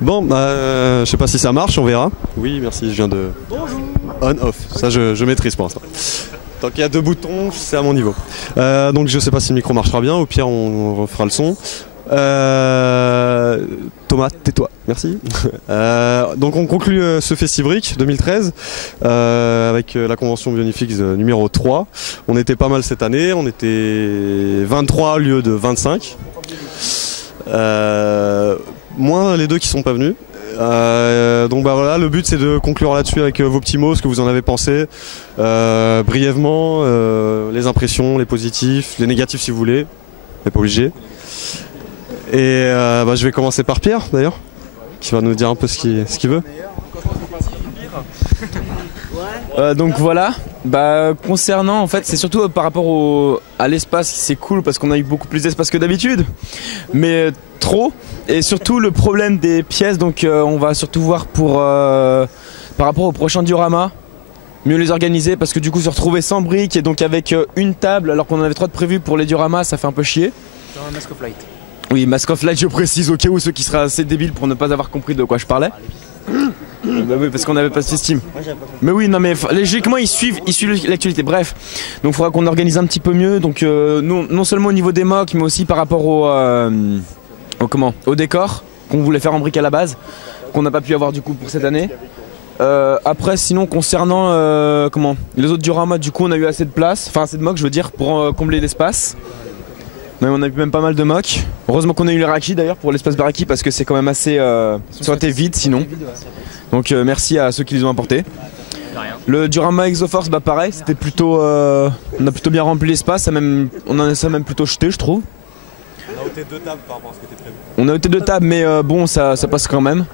Bon, je sais pas si ça marche, on verra. Oui, merci, je viens de... Bonjour. On-off, ça je maîtrise pour l'instant. Tant qu'il y a 2 boutons, c'est à mon niveau. Donc je sais pas si le micro marchera bien, au pire on refera le son. Thomas, tais-toi, merci. Donc on conclut ce Festibric 2013 avec la convention Bionifix numéro 3. On était pas mal cette année, on était 23 au lieu de 25. Moins les 2 qui sont pas venus. Donc bah voilà, le but c'est de conclure là-dessus avec vos petits mots, ce que vous en avez pensé brièvement, les impressions, les positifs, les négatifs si vous voulez, mais pas obligé. Et je vais commencer par Pierre d'ailleurs, qui va nous dire un peu ce qu'il veut. Donc voilà, concernant en fait c'est surtout par rapport à l'espace, c'est cool parce qu'on a eu beaucoup plus d'espace que d'habitude, mais trop, et surtout le problème des pièces, donc on va surtout voir par rapport au prochain diorama, mieux les organiser parce que du coup se retrouver sans briques et donc avec une table alors qu'on en avait 3 de prévus pour les dioramas, ça fait un peu chier. Un Mask of Light. Oui, Mask of Light, je précise au cas où ceux qui seraient assez débiles pour ne pas avoir compris de quoi je parlais. Bah oui, parce qu'on n'avait pas ce Steam. Mais oui, non mais logiquement ils suivent l'actualité. Bref, donc il faudra qu'on organise un petit peu mieux. Donc non seulement au niveau des mocks, mais aussi par rapport au décor qu'on voulait faire en briques à la base, qu'on n'a pas pu avoir du coup pour cette année. Après, sinon concernant les autres dioramas, du coup on a eu assez de place, enfin assez de mocks, je veux dire, pour combler l'espace. Mais on a eu même pas mal de mocks. Heureusement qu'on a eu les Raki d'ailleurs pour l'espace Baraki parce que c'est quand même assez. Ça aurait été vide sinon. Donc merci à ceux qui les ont apportés. Le diorama Exoforce, pareil, c'était plutôt. On a plutôt bien rempli l'espace, on en a même plutôt jeté, je trouve. On a ôté 2 tables par rapport à ce qui était prévu. On a ôté 2 tables, mais bon, ça passe quand même.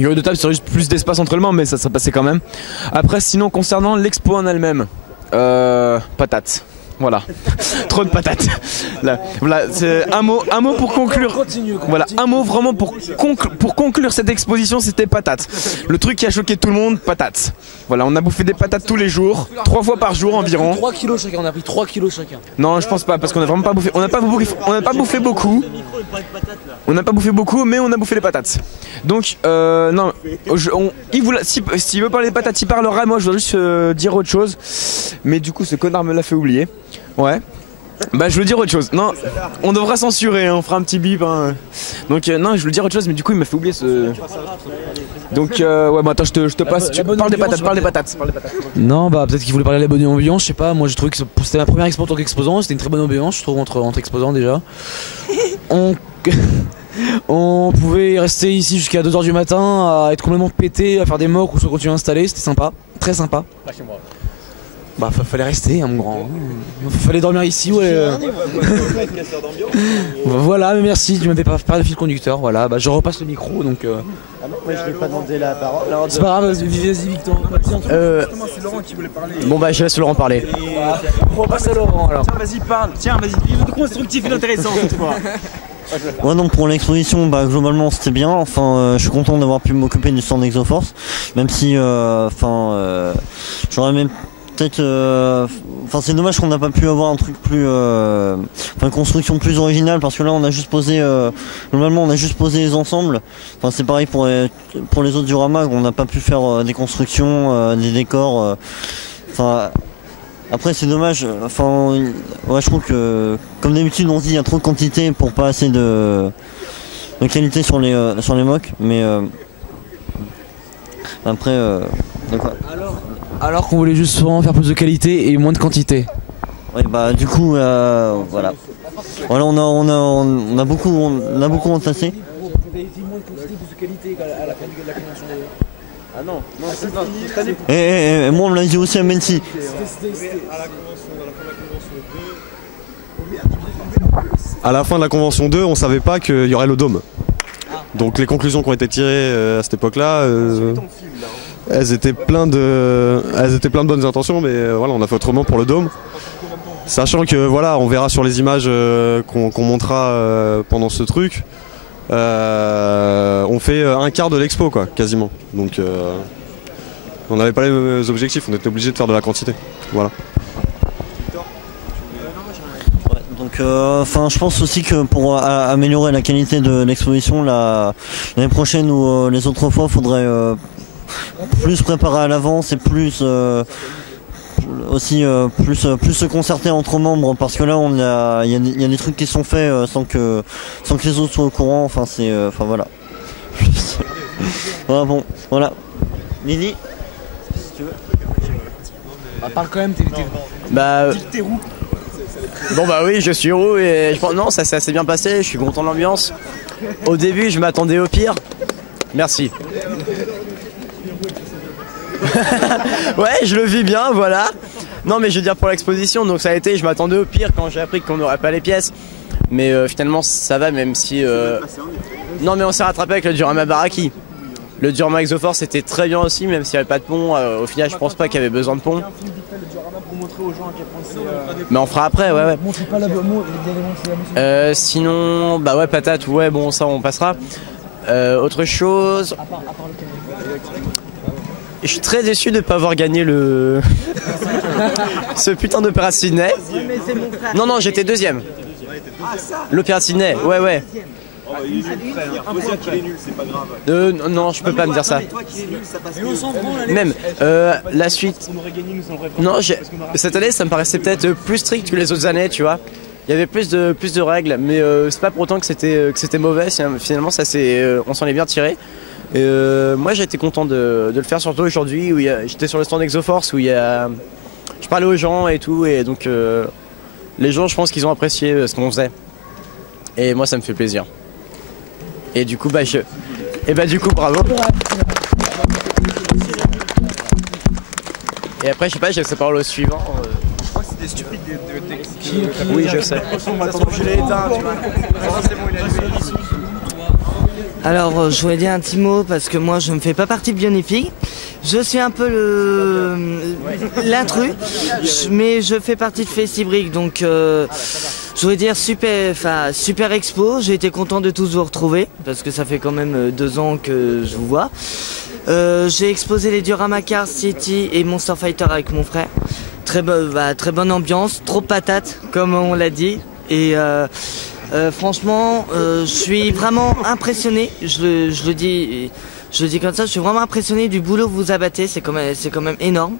Il y aurait 2 tables, c'est juste plus d'espace entre les mains, mais ça passait quand même. Après, sinon, concernant l'expo en elle-même, patate. Voilà, trop de patates. Là, voilà, c'est un mot pour conclure. Voilà, un mot vraiment pour conclure cette exposition, c'était patate. Le truc qui a choqué tout le monde, patates. Voilà, on a bouffé des patates tous les jours, 3 fois par jour environ. 3 kilos chacun, on a pris 3 kilos chacun. Non, je pense pas, parce qu'on a vraiment pas bouffé. On n'a pas bouffé beaucoup. On n'a pas bouffé beaucoup, mais on a bouffé les patates. Donc, non, s'il veut parler des patates, il parlera. Moi, je voudrais juste dire autre chose. Mais du coup, ce connard me l'a fait oublier. Ouais. Je veux dire autre chose. Non, on devra censurer, hein, on fera un petit bip. Hein. Donc, non, je veux dire autre chose, mais du coup, il m'a fait oublier ce. Donc, ouais, attends, je te passe. Parle des patates. Non, peut-être qu'il voulait parler de la bonne ambiance, je sais pas. Moi, j'ai trouvé que c'était ma première expo en tant qu'exposant. C'était une très bonne ambiance, je trouve, entre exposants déjà. On pouvait rester ici jusqu'à 2h du matin à être complètement pété, à faire des mocks ou se continuer à installer. C'était sympa, très sympa. Pas chez moi. Fallait rester, hein, mon grand. Fallait dormir ici, ouais. Voilà, mais merci, tu m'avais pas parlé de fil conducteur. Voilà, je repasse le micro donc. Ah non, moi je vais pas demander la parole. C'est pas grave, vas-y Victor. C'est Laurent qui voulait parler. Bon, je laisse Laurent parler. On repasse à Laurent alors. Tiens, vas-y, parle. Tiens, vas-y, dis de constructif et d'intéressant cette fois. Ouais, donc pour l'exposition, globalement c'était bien. Enfin, je suis content d'avoir pu m'occuper du stand d'Exoforce, même si, j'aurais même peut-être. C'est dommage qu'on n'a pas pu avoir un truc plus, une construction plus originale, parce que là on a juste posé, globalement on a juste posé les ensembles. Enfin, c'est pareil pour les autres dioramas, on n'a pas pu faire des constructions, des décors. Après c'est dommage, je trouve que comme d'habitude on se dit il y a trop de quantité pour pas assez de qualité sur les mocks, mais après alors qu'on voulait juste vraiment faire plus de qualité et moins de quantité. Ouais, du coup voilà. Voilà, on a beaucoup entassé. Ah non, c'est pas. Et moi on me l'a dit aussi à Mensi. À la fin de la convention 2, on savait pas qu'il y aurait le dôme. Donc les conclusions qui ont été tirées à cette époque-là, elles étaient pleines de bonnes intentions, mais voilà, on a fait autrement pour le dôme. Sachant que voilà, on verra sur les images qu'on montrera pendant ce truc. On fait un quart de l'expo quoi, quasiment. Donc on n'avait pas les mêmes objectifs, on était obligé de faire de la quantité. Voilà. Ouais, donc Donc, enfin, je pense aussi que pour améliorer la qualité de l'exposition, l'année prochaine ou les autres fois, faudrait plus préparer à l'avance et plus aussi plus se concerter entre membres, parce que là il y a des trucs qui sont faits sans que les autres soient au courant. Enfin c'est enfin voilà. Voilà, bon, voilà. Lily, si tu veux. Bah, parle quand même, Bah, t'es roux. bon bah oui, je suis roux et je pense non, ça s'est assez bien passé, je suis content de l'ambiance. Au début, je m'attendais au pire. Merci. Ouais, je le vis bien, voilà. Non mais je veux dire pour l'exposition, donc ça a été, je m'attendais au pire quand j'ai appris qu'on n'aurait pas les pièces. Mais finalement ça va, même si... Non mais on s'est rattrapé avec le Diorama Baraki. Le Diorama Exoforce c'était très bien aussi, même s'il n'y avait pas de pont. Au final je pense pas qu'il y avait besoin de pont. Mais on fera après, ouais. Sinon, bah ouais, patate, ouais, bon ça on passera. Autre chose... Je suis très déçu de ne pas avoir gagné ce putain d'Opéra Sydney. Non, j'étais deuxième. L'Opéra Sydney, ouais. Non, je peux pas me dire ça. Même la suite. Non, cette année, ça me paraissait peut-être plus strict que les autres années, tu vois. Il y avait plus de règles, mais c'est pas pour autant que c'était mauvais. Finalement, on s'en est bien tiré. Et moi j'ai été content de le faire, surtout aujourd'hui où j'étais sur le stand Exoforce où je parlais aux gens et tout, et donc les gens je pense qu'ils ont apprécié ce qu'on faisait et moi ça me fait plaisir. Et du coup bravo. Et après je sais pas, je laisse la parole au suivant. Je crois que c'était stupide de oui je sais. Je l'ai éteint, tu vois. C'est bon, il a levé. Alors je voulais dire un petit mot parce que moi je ne fais pas partie de Bionifique. Je suis un peu l'intrus, mais je fais partie de Festibrick, donc je voulais dire super expo. J'ai été content de tous vous retrouver parce que ça fait quand même 2 ans que je vous vois. J'ai exposé les Diorama Cars City et Monster Fighter avec mon frère. Très bonne ambiance, trop de patates comme on l'a dit, et franchement, je suis vraiment impressionné. Je le dis comme ça. Je suis vraiment impressionné du boulot que vous abattez. C'est quand même énorme.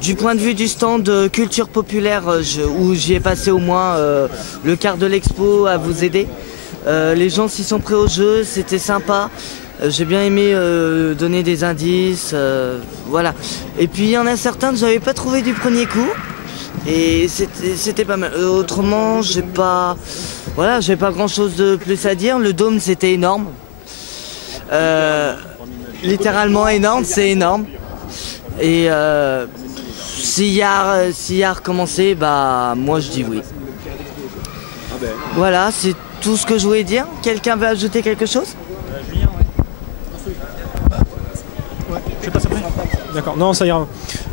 Du point de vue du stand culture populaire, où j'y ai passé au moins le quart de l'expo à vous aider. Les gens s'y sont pris au jeu. C'était sympa. J'ai bien aimé donner des indices. Voilà. Et puis il y en a certains que j'avais pas trouvé du premier coup. Et c'était pas mal. Autrement, j'ai pas grand chose de plus à dire. Le dôme c'était énorme. Littéralement énorme, c'est énorme. Et s'il y a recommencé, bah moi je dis oui. Voilà, c'est tout ce que je voulais dire. Quelqu'un veut ajouter quelque chose ? D'accord, non, ça ira.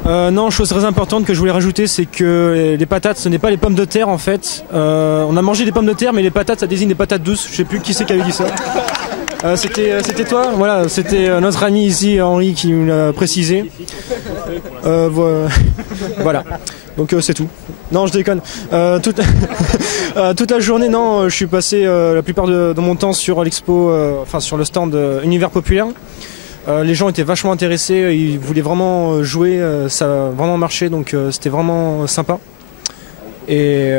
Non, chose très importante que je voulais rajouter, c'est que les patates, ce n'est pas les pommes de terre en fait. On a mangé des pommes de terre, mais les patates, ça désigne des patates douces. Je sais plus qui c'est qui avait dit ça. C'était toi, voilà, c'était notre ami ici, Henri, qui me l'a précisé. Voilà, donc c'est tout. Non, je déconne. Toute la journée, non, je suis passé la plupart de mon temps sur l'expo, enfin sur le stand Univers Populaire. Les gens étaient vachement intéressés, ils voulaient vraiment jouer, ça a vraiment marché, donc c'était vraiment sympa. Et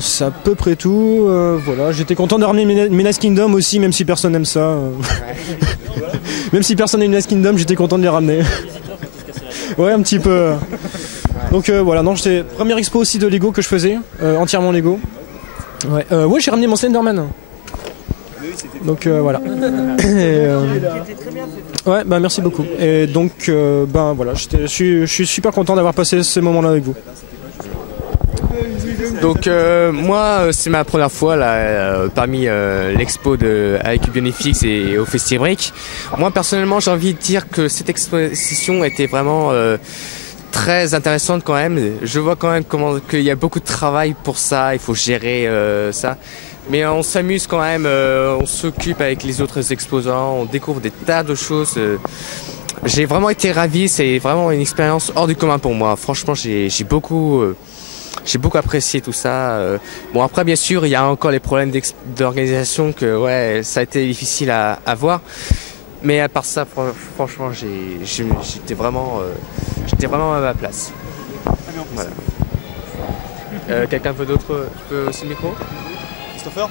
c'est à peu près tout. Voilà, j'étais content de ramener Menace Kingdom aussi, même si personne n'aime ça. Même si personne n'aime Menace Kingdom, j'étais content de les ramener. Ouais, un petit peu. Donc voilà, non, j'étais première expo aussi de Lego que je faisais, entièrement Lego. Ouais, j'ai ramené mon Slenderman. Donc voilà. Ouais, merci beaucoup. Et donc voilà, je suis super content d'avoir passé ce moment-là avec vous. Donc moi c'est ma première fois là parmi l'expo avec Bionifix et au Festibrick. Moi personnellement j'ai envie de dire que cette exposition était vraiment très intéressante quand même. Je vois quand même qu'il y a beaucoup de travail pour ça, il faut gérer ça. Mais on s'amuse quand même, on s'occupe avec les autres exposants, on découvre des tas de choses. J'ai vraiment été ravi, c'est vraiment une expérience hors du commun pour moi. Franchement, j'ai beaucoup j'ai beaucoup apprécié tout ça. Bon après bien sûr il y a encore les problèmes d'organisation que ouais ça a été difficile à voir. Mais à part ça franchement j'étais vraiment à ma place. Voilà. Quelqu'un veut d'autre peut aussi le micro? Christopher?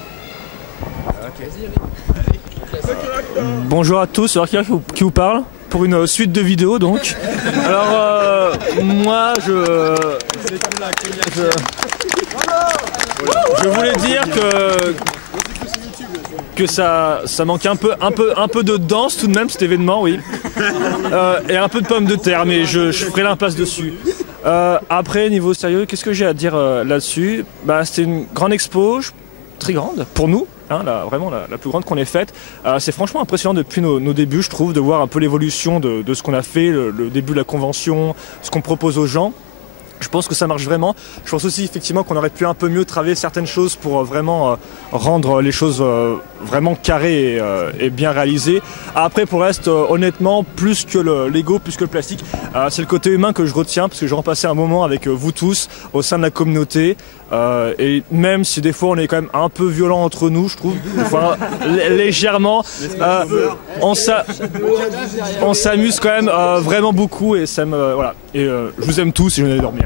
Bonjour à tous, c'est Arkia qui vous parle pour une suite de vidéos donc. Alors moi je voulais dire que ça manque un peu de danse tout de même cet événement, oui. Et un peu de pommes de terre, mais je ferai l'impasse dessus. Après niveau sérieux, qu'est-ce que j'ai à dire là-dessus? Bah c'était une grande expo, très grande pour nous. Hein, vraiment la plus grande qu'on ait faite. C'est franchement impressionnant depuis nos débuts, je trouve, de voir un peu l'évolution de ce qu'on a fait, le début de la convention, ce qu'on propose aux gens. Je pense que ça marche vraiment. Je pense aussi effectivement qu'on aurait pu un peu mieux travailler certaines choses pour vraiment rendre les choses vraiment carrées et bien réalisées. Après pour le reste, honnêtement, plus que l'ego, plus que le plastique, c'est le côté humain que je retiens parce que j'ai repassé un moment avec vous tous au sein de la communauté. Et même si des fois on est quand même un peu violent entre nous, je trouve, enfin, légèrement, on s'amuse quand même vraiment beaucoup et ça me voilà. Et je vous aime tous et je vais aller dormir.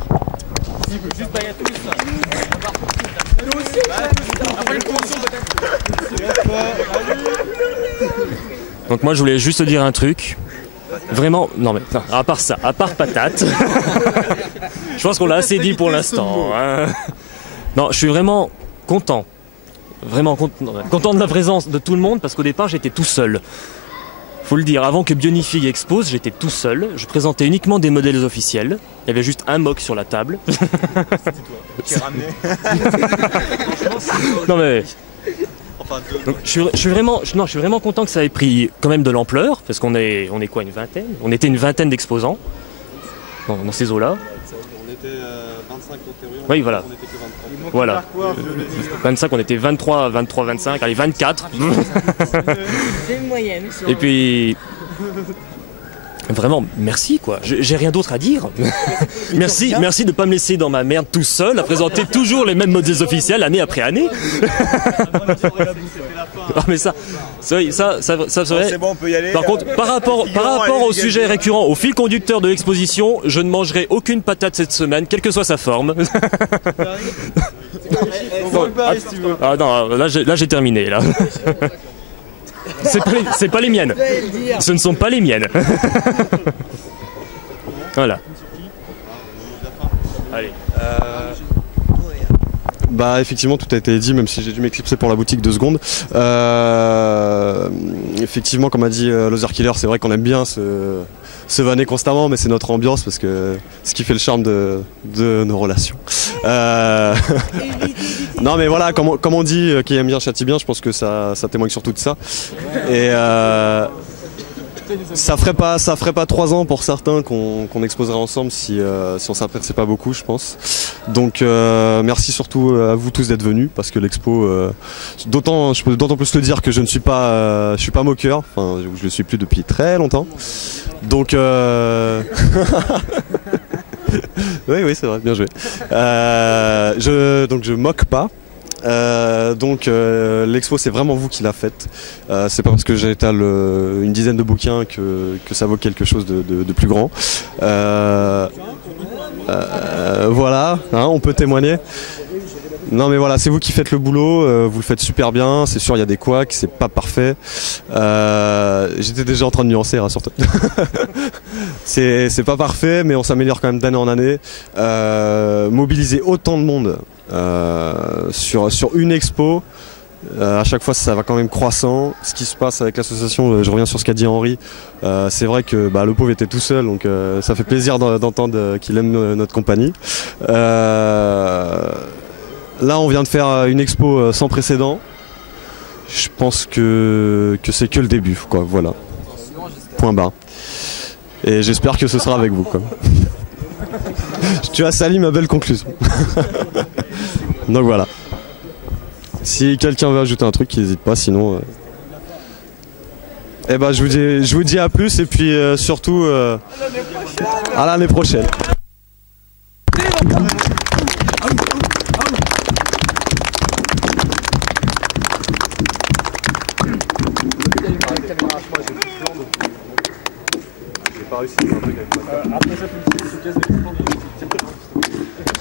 Donc moi je voulais juste te dire un truc. Vraiment, non mais à part ça, à part patate, je pense qu'on l'a assez dit pour l'instant. Hein. Non, je suis vraiment content de la présence de tout le monde parce qu'au départ j'étais tout seul. Faut le dire, avant que Bionifig expose, j'étais tout seul. Je présentais uniquement des modèles officiels. Il y avait juste un mock sur la table. C'était toi qui ramené. Non mais. Donc, je suis vraiment content que ça ait pris quand même de l'ampleur, parce qu'on est quoi, une vingtaine? On était une vingtaine d'exposants dans ces eaux-là. On était 25 au théorie, oui, voilà. On était que 23. Voilà. 25, on était 23, 25, allez 24. C'est une moyenne. Et puis... Vraiment, merci quoi. J'ai rien d'autre à dire. Merci de pas me laisser dans ma merde tout seul, à présenter toujours les mêmes modèles officiels année après année. Non mais ça serait. C'est bon, on peut y aller. Par contre, par rapport au sujet récurrent, au fil conducteur de l'exposition, je ne mangerai aucune patate cette semaine, quelle que soit sa forme. Ah non, là j'ai terminé là. C'est pas les miennes. Ce ne sont pas les miennes. Voilà. Allez. Bah effectivement tout a été dit, même si j'ai dû m'éclipser pour la boutique 2 secondes. Effectivement comme a dit Loser Killer, c'est vrai qu'on aime bien se vanner constamment, mais c'est notre ambiance parce que ce qui fait le charme de nos relations. Non mais voilà, comme on dit, qui aime bien châtie bien, je pense que ça témoigne surtout de ça. Et ça ferait pas 3 ans pour certains qu'on exposerait ensemble si on s'appréciait pas beaucoup, je pense. Donc merci surtout à vous tous d'être venus parce que l'expo, je peux d'autant plus le dire que je suis pas moqueur. Enfin, je le suis plus depuis très longtemps. Donc oui c'est vrai, bien joué. Donc je moque pas. L'expo c'est vraiment vous qui l'a faite. C'est pas parce que j'étale une dizaine de bouquins que ça vaut quelque chose de plus grand. Voilà, hein, on peut témoigner. Non mais voilà, c'est vous qui faites le boulot, vous le faites super bien, c'est sûr il y a des couacs, c'est pas parfait. J'étais déjà en train de nuancer, rassure-toi. C'est pas parfait, mais on s'améliore quand même d'année en année. Mobiliser autant de monde sur une expo, à chaque fois ça va quand même croissant. Ce qui se passe avec l'association, je reviens sur ce qu'a dit Henri, c'est vrai que le pauvre était tout seul, donc ça fait plaisir d'entendre qu'il aime notre compagnie. Là on vient de faire une expo sans précédent. Je pense que c'est que le début, quoi, voilà. Point barre. Et j'espère que ce sera avec vous, quoi. Tu as sali ma belle conclusion. Donc voilà. Si quelqu'un veut ajouter un truc, n'hésite pas, sinon... Eh ben, je vous dis à plus et puis surtout à l'année prochaine. pas réussi un truc avec moi. Après ça, Félicité se casse les coups.